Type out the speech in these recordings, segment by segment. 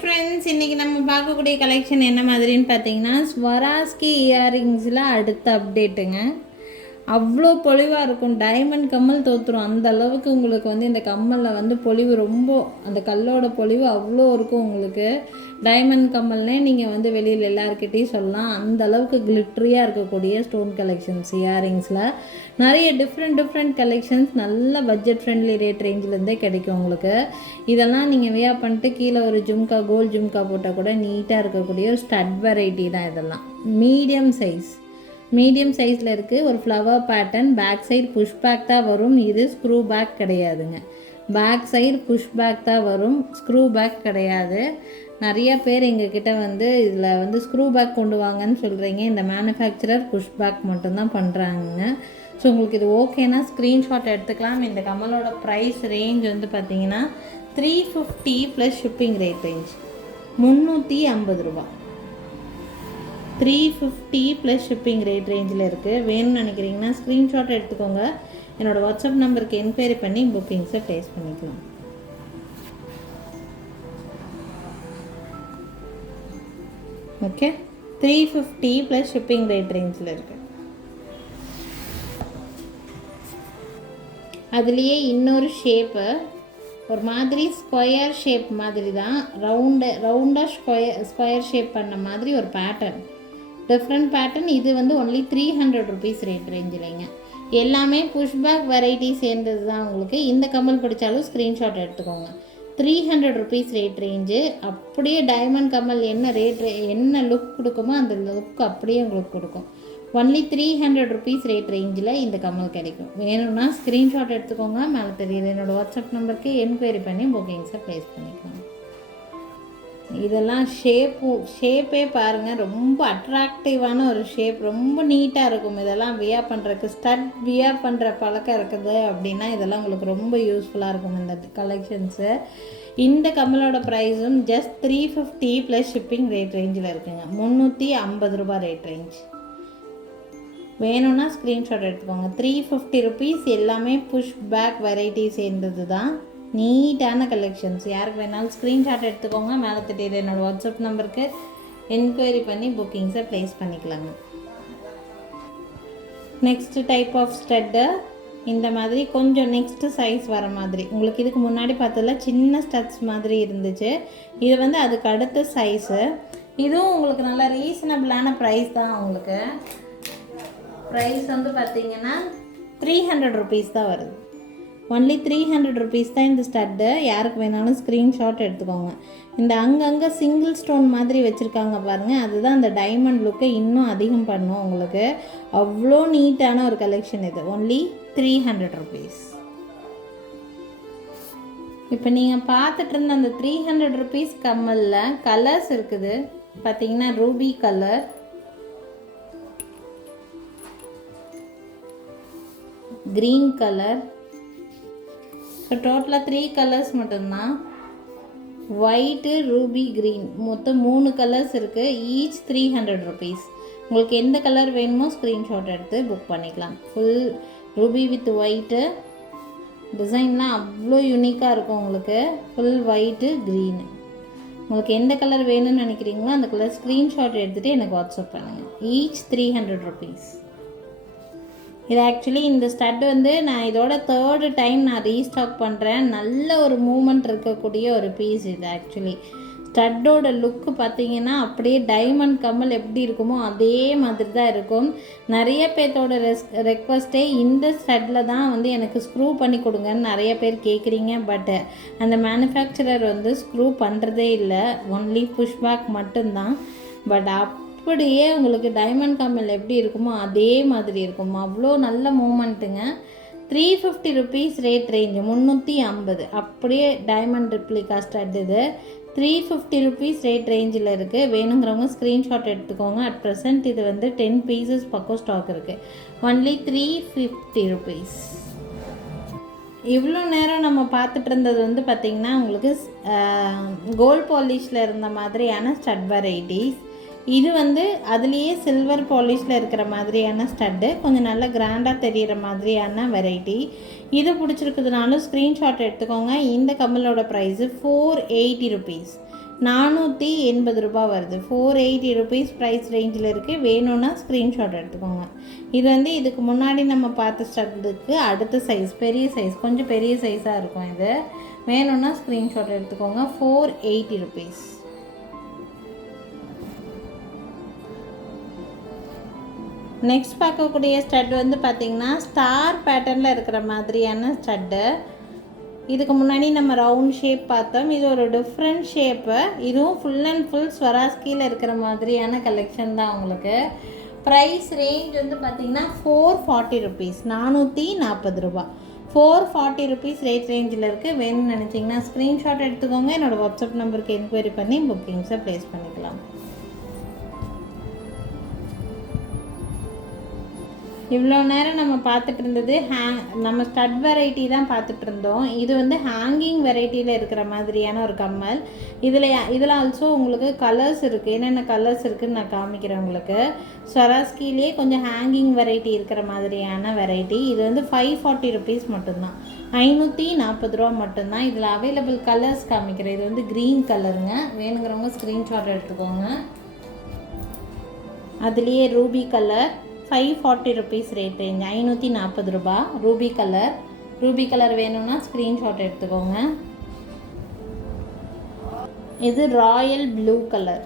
Friends, இன்றைக்கி நம்ம பார்க்கக்கூடிய கலெக்ஷன் என்ன மாதிரின்னு பார்த்தீங்கன்னா, ஸ்வராஸ்கி இயரிங்ஸில் அடுத்த அப்டேட்டுங்க. அவ்வளோ பொலிவாக இருக்கும். டைமண்ட் கம்மல் தோற்றுரும் அந்த அளவுக்கு உங்களுக்கு இந்த கம்மலில் பொலிவு ரொம்ப, அந்த கல்லோட பொலிவு அவ்வளோ இருக்கும் உங்களுக்கு. டைமண்ட் கம்மல்னே நீங்கள் வெளியில் எல்லாருக்கிட்டையும் சொல்லலாம். அந்த அளவுக்கு கிளிட்ரியாக இருக்கக்கூடிய ஸ்டோன் கலெக்ஷன்ஸ் இயரிங்ஸில் நிறைய டிஃப்ரெண்ட் கலெக்ஷன்ஸ் நல்ல பட்ஜெட் ஃப்ரெண்ட்லி ரேட் ரேஞ்சிலேருந்தே கிடைக்கும் உங்களுக்கு. இதெல்லாம் நீங்கள் வியர் பண்ணிட்டு கீழே ஒரு ஜும்கா, கோல்டு ஜும்கா போட்டால் கூட நீட்டாக இருக்கக்கூடிய ஒரு ஸ்டட் வெரைட்டி தான் இதெல்லாம். மீடியம் சைஸில் இருக்குது. ஒரு flower pattern. Back side push back தான் வரும். இது ஸ்க்ரூ பேக் கிடையாதுங்க. பேக் சைடு புஷ் பேக் தான் வரும், ஸ்க்ரூ பேக் கிடையாது. நிறைய பேர் எங்ககிட்ட இதில் ஸ்க்ரூ பேக் கொண்டு வாங்கன்னு சொல்கிறீங்க. இந்த மேனுஃபேக்சரர் புஷ் பேக் மட்டும்தான் பண்ணுறாங்க. ஸோ உங்களுக்கு இது ஓகேனா ஸ்க்ரீன்ஷாட் எடுத்துக்கலாம். இந்த கம்மலோட ப்ரைஸ் ரேஞ்ச் பார்த்தீங்கன்னா 350 ப்ளஸ் ஷிப்பிங் ரேட் ரேஞ்ச் 350 ரூபா. 350 ப்ளஸ் ஷிப்பிங் ரேட் ரேஞ்சில் இருக்குது. வேணும்னு நினைக்கிறீங்கன்னா ஸ்க்ரீன்ஷாட் எடுத்துக்கோங்க. என்னோடய வாட்ஸ்அப் நம்பருக்கு என்கொயரி பண்ணி புக்கிங்ஸை ப்ளேஸ் பண்ணிக்கலாம். ஓகே, 350 ப்ளஸ் ஷிப்பிங் ரேட் ரேஞ்சில் இருக்குது. அதுலேயே இன்னொரு ஷேப்பு ஒரு மாதிரி ஸ்கொயர் ஷேப் மாதிரி தான், ரவுண்டாக ஸ்கொயர் ஷேப் பண்ண மாதிரி ஒரு பேட்டர்ன், டிஃப்ரெண்ட் பேட்டர்ன். இது ஒன்லி 300 ருபீஸ் ரேட் ரேஞ்சில்ங்க. எல்லாமே புஷ்பேக் வெரைட்டி சேர்ந்தது தான் உங்களுக்கு. இந்த கம்மல் பிடிச்சாலும் ஸ்க்ரீன்ஷாட் எடுத்துக்கோங்க. 300 ருபீஸ் ரேட் ரேஞ்சு. அப்படியே டைமண்ட் கம்மல் என்ன லுக் கொடுக்குமோ அந்த லுக் அப்படியே உங்களுக்கு கொடுக்கும். ஒன்லி 300 ருபீஸ் ரேட் ரேஞ்சில் இந்த கம்மல் கிடைக்கும். வேணும்னா ஸ்க்ரீன்ஷாட் எடுத்துக்கோங்க. மேலே தெரியுது என்னோடய வாட்ஸ்அப் நம்பருக்கு என்கொயரி பண்ணி புக்கிங்ஸை ப்ளேஸ் பண்ணிக்கலாம். இதெல்லாம் ஷேப்பே பாருங்கள், ரொம்ப அட்ராக்டிவான ஒரு ஷேப், ரொம்ப நீட்டாக இருக்கும். இதெல்லாம் வியர் பண்ணுறதுக்கு, ஸ்டட் வியர் பண்ணுற பழக்கம் இருக்குது அப்படின்னா இதெல்லாம் உங்களுக்கு ரொம்ப யூஸ்ஃபுல்லாக இருக்கும் இந்த கலெக்ஷன்ஸு. இந்த கம்மலோட ப்ரைஸும் ஜஸ்ட் 350 ப்ளஸ் ஷிப்பிங் ரேட் ரேஞ்சில் இருக்குங்க. 350 ரூபா ரேட் ரேஞ்ச். வேணும்னா ஸ்க்ரீன்ஷாட் எடுத்துக்கோங்க. 350 ருபீஸ். எல்லாமே புஷ் பேக் வெரைட்டி சேர்ந்தது தான். நீட்டான கலெக்ஷன்ஸ். யாருக்கு வேணாலும் ஸ்க்ரீன்ஷாட் எடுத்துக்கோங்க. மேலே தெரியுது என்னோடய வாட்ஸ்அப் நம்பருக்கு என்கொயரி பண்ணி புக்கிங்ஸை ப்ளேஸ் பண்ணிக்கலாங்க. நெக்ஸ்ட்டு டைப் ஆஃப் ஸ்டட்டு இந்த மாதிரி கொஞ்சம் நெக்ஸ்ட்டு சைஸ் வர மாதிரி. உங்களுக்கு இதுக்கு முன்னாடி பார்த்ததில் சின்ன ஸ்டட்ஸ் மாதிரி இருந்துச்சு. இது அதுக்கு அடுத்த சைஸு. இதுவும் உங்களுக்கு நல்ல ரீசனபிளான ப்ரைஸ் தான். உங்களுக்கு ப்ரைஸ் பார்த்தீங்கன்னா 300 ருபீஸ் தான் வருது. ஒன்லி 300 ருபீஸ் தான் இந்த ஸ்டட்டு. யாருக்கு வேணாலும் ஸ்க்ரீன்ஷாட் எடுத்துக்கோங்க. இந்த அங்கங்கே சிங்கிள் ஸ்டோன் மாதிரி வச்சுருக்காங்க பாருங்கள், அதுதான் அந்த டைமண்ட் லுக்கை இன்னும் அதிகம் பண்ணும் உங்களுக்கு. அவ்வளோ நீட்டான ஒரு கலெக்ஷன் இது. Only 300 rupees. இப்போ நீங்கள் பார்த்துட்டு இருந்த அந்த 300 ருபீஸ் கம்மலில் கலர்ஸ் இருக்குது. பார்த்தீங்கன்னா Ruby colour, green colour. So டோட்டலாக 3 கலர்ஸ் மட்டும்தான். ஒயிட்டு, ரூபி, க்ரீன், மொத்தம் 3 கலர்ஸ் இருக்குது. Each 300 rupees. உங்களுக்கு எந்த கலர் வேணுமோ ஸ்க்ரீன்ஷாட் எடுத்து புக் பண்ணிக்கலாம். Full Ruby with white. டிசைன்லாம் அவ்வளோ யூனிக்காக இருக்கும் உங்களுக்கு. Full white, green. உங்களுக்கு எந்த கலர் வேணும்னு நினைக்கிறீங்களோ அந்த கலர் ஸ்க்ரீன்ஷாட் எடுத்துகிட்டு எனக்கு வாட்ஸ்அப் பண்ணுங்கள். Each 300 rupees. இது ஆக்சுவலி இந்த ஸ்டட் நான் இதோட 3rd டைம் நான் ரீஸ்டாக் பண்ணுறேன். நல்ல ஒரு மூமெண்ட் இருக்கக்கூடிய ஒரு பீஸ் இது. ஆக்சுவலி ஸ்டட்டோட லுக்கு பார்த்தீங்கன்னா அப்படியே டைமண்ட் கம்மல் எப்படி இருக்குமோ அதே மாதிரி தான் இருக்கும். நிறைய பேர்த்தோட ரெக்வஸ்ட்டே இந்த ஸ்டட்டில் தான் எனக்கு ஸ்க்ரூ பண்ணி கொடுங்கன்னு நிறைய பேர் கேட்குறீங்க. பட் அந்த மேனுஃபேக்சரர் ஸ்க்ரூ பண்ணுறதே இல்லை, ஒன்லி புஷ்பேக் மட்டும்தான். பட் அப்படியே உங்களுக்கு டைமண்ட் கம்மல் எப்படி இருக்குமோ அதே மாதிரி இருக்கும். அவ்வளோ நல்ல மூமெண்ட்டுங்க. 350 ருபீஸ் ரேட் ரேஞ்சு. 350. அப்படியே டைமண்ட் ரிப்ளிகா ஸ்டட் இது. 350 ருபீஸ் ரேட் ரேஞ்சில் இருக்குது. வேணுங்கிறவங்க ஸ்க்ரீன்ஷாட் எடுத்துக்கோங்க. அட் ப்ரெசென்ட் இது 10 பீசஸ் பக்கம் ஸ்டாக் இருக்குது. Only 350 rupees. இவ்வளோ நேரம் நம்ம பார்த்துட்டு இருந்தது பார்த்திங்கன்னா உங்களுக்கு கோல்ட் பாலிஷில் இருந்த மாதிரியான ஸ்டட் வெரைட்டிஸ். இது அதுலேயே சில்வர் பாலிஷில் இருக்கிற மாதிரியான ஸ்டட்டு, கொஞ்சம் நல்லா கிராண்டாக தெரிகிற மாதிரியான வெரைட்டி. இது பிடிச்சிருக்குதுனாலும் ஸ்க்ரீன்ஷாட் எடுத்துக்கோங்க. இந்த கம்மலோட ப்ரைஸு 480 ருபீஸ். 480 ரூபா வருது. 480 ருபீஸ் ப்ரைஸ் ரேஞ்சில் இருக்குது. வேணும்னா ஸ்க்ரீன்ஷாட் எடுத்துக்கோங்க. இது வந்து இதுக்கு முன்னாடி நம்ம பார்த்த ஸ்டட்டுக்கு அடுத்த சைஸ், பெரிய சைஸ், கொஞ்சம் பெரிய சைஸாக இருக்கும். இது வேணும்னா ஸ்க்ரீன்ஷாட் எடுத்துக்கோங்க. 480 ருபீஸ். நெக்ஸ்ட் பார்க்கக்கூடிய ஸ்டட் வந்து பார்த்திங்கன்னா ஸ்டார் பேட்டர்னில் இருக்கிற மாதிரியான ஸ்டட்டு. இதுக்கு முன்னாடி நம்ம ரவுண்ட் ஷேப் பார்த்தோம். இது ஒரு டிஃப்ரெண்ட் ஷேப்பு. இதுவும் ஃபுல் அண்ட் ஃபுல் ஸ்வராஸ்கியில் இருக்கிற மாதிரியான கலெக்ஷன் தான் உங்களுக்கு. ப்ரைஸ் ரேஞ்ச் வந்து பார்த்திங்கன்னா 440 ருபீஸ், 440 ரூபா. 440 ருபீஸ் ரேட் ரேஞ்சில் இருக்குது. வேணும்னு நினச்சிங்கன்னா ஸ்க்ரீன்ஷாட் எடுத்துக்கோங்க. என்னோடய வாட்ஸ்அப் நம்பருக்கு என்கொயரி பண்ணி புக்கிங்ஸை ப்ளேஸ் பண்ணிக்கலாம். இவ்வளோ நேரம் நம்ம பார்த்துட்டு இருந்தது நம்ம ஸ்டட் வெரைட்டி தான் பார்த்துட்டு இருந்தோம். இது வந்து ஹேங்கிங் வெரைட்டியில் இருக்கிற மாதிரியான ஒரு கம்மல். இதில் ஆல்சோ உங்களுக்கு கலர்ஸ் இருக்குது. என்னென்ன கலர்ஸ் இருக்குதுன்னு நான் காமிக்கிறேன் உங்களுக்கு. ஸ்வராஸ்கிலேயே கொஞ்சம் ஹேங்கிங் வெரைட்டி இருக்கிற மாதிரியான வெரைட்டி. இது வந்து 540 ருபீஸ் மட்டும்தான், 540 ரூபா மட்டும்தான். இதில் அவைலபிள் கலர்ஸ் காமிக்கிறேன். இது வந்து க்ரீன் கலருங்க. வேணுங்கிறவங்க ஸ்க்ரீன்ஷாட் எடுத்துக்கோங்க. அதுலேயே Ruby colour 540 rupees rate range, 540 ரூபா. ரூபி கலர் வேணும்னா ஸ்க்ரீன்ஷாட் எடுத்துக்கோங்க. இது ராயல் ப்ளூ கலர்.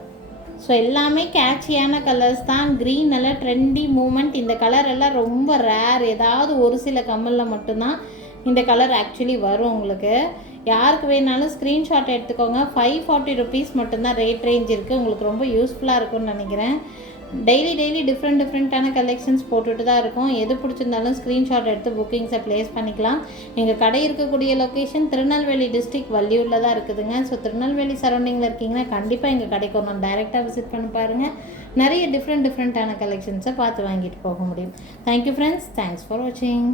ஸோ எல்லாமே கேட்சியான கலர்ஸ் தான். க்ரீன் எல்லாம் ட்ரெண்டி மூமெண்ட். இந்த கலர் எல்லாம் ரொம்ப ரேர். ஏதாவது ஒரு சில கம்மலில் மட்டும்தான் இந்த கலர் ஆக்சுவலி வரும் உங்களுக்கு. யாருக்கு வேணாலும் ஸ்க்ரீன்ஷாட் எடுத்துக்கோங்க. 540 ருபீஸ் மட்டும்தான் ரேட் ரேஞ்ச் இருக்குது. உங்களுக்கு ரொம்ப யூஸ்ஃபுல்லாக இருக்கும்னு நினைக்கிறேன். டெய்லி டிஃப்ரெண்ட்டான கலெக்ஷன்ஸ் போட்டுட்டு தான் இருக்கும். எது பிடிச்சிருந்தாலும் ஸ்க்ரீன்ஷாட் எடுத்து புக்கிங்ஸை ப்ளேஸ் பண்ணிக்கலாம். எங்கள் கடை இருக்கக்கூடிய லொக்கேஷன் திருநெல்வேலி டிஸ்ட்ரிக்ட் வள்ளியூரில் தான் இருக்குதுங்க. ஸோ திருநெல்வேலி சரௌண்டிங்கில் இருக்கீங்கன்னா கண்டிப்பாக எங்கள் கடைக்கு ஒரு நாள் டைரெக்டாக விசிட் பண்ணி பாருங்கள். நிறைய டிஃப்ரெண்ட்டான கலெக்ஷன்ஸை பார்த்து வாங்கிட்டு போக முடியும். Thank you friends. தேங்க்ஸ் ஃபார் வாட்சிங்.